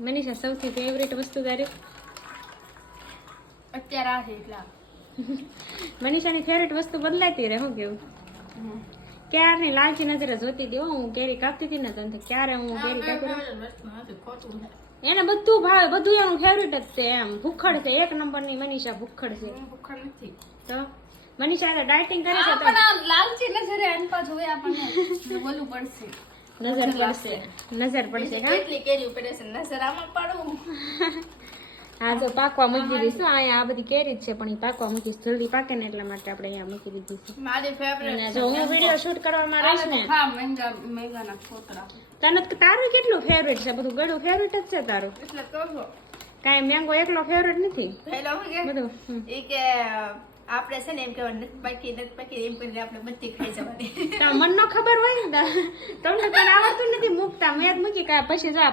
મનીષા સૌથી ફેવરેટ વસ્તુ તારી અત્યારે આ છે એટલા મનીષાની ફેવરેટ વસ્તુ બદલાતી રહે હું કેવું ક્યારની લાલચી નજરે જોતી હતી હું કેરી કાપતી હતી ને તો ક્યારે હું કેરી કાપી એને બધું ભાવે બધું એનું ફેવરેટ જ છે એમ ભૂખડ છે એક નંબરની મનીષા ભૂખડ છે ભૂખડ નથી તો મનીષા ડાયટિંગ કરે છે તો પણ આ લાલચી નજરે અનપા જોવે આપણને બોલવું પડશે નજર પડશે હા કેટલી કેરી પડે છે નજર આમાં પડવું હા જો પાકવા મૂકી દઈશું અહીંયા આ બધી કેરી જ છે પણ એ પાકવા મૂકીશ જલ્દી પાકે ને એટલા માટે આપણે અહીંયા મૂકી દીધી છે મારી ફેવરેટ અને જો હું વિડીયો શૂટ કરવામાં રહીશ ને હા મહેંગાના છોતરા તને તારું કેટલું ફેવરેટ છે બધું ગળું ફેવરેટ જ છે તારું એટલે કહો કાંઈ મેંગો એકલો ફેવરેટ નથી પેલા હું કે બધું એ કે આપણે છે ને એમ કહેવાય નથી પાકી એમ કરીને આપણે બધી ખાઈ જવાની મન નો ખબર હોય ને તમને આવડતું નથી મૂકતા મેં જ મૂકી પછી જા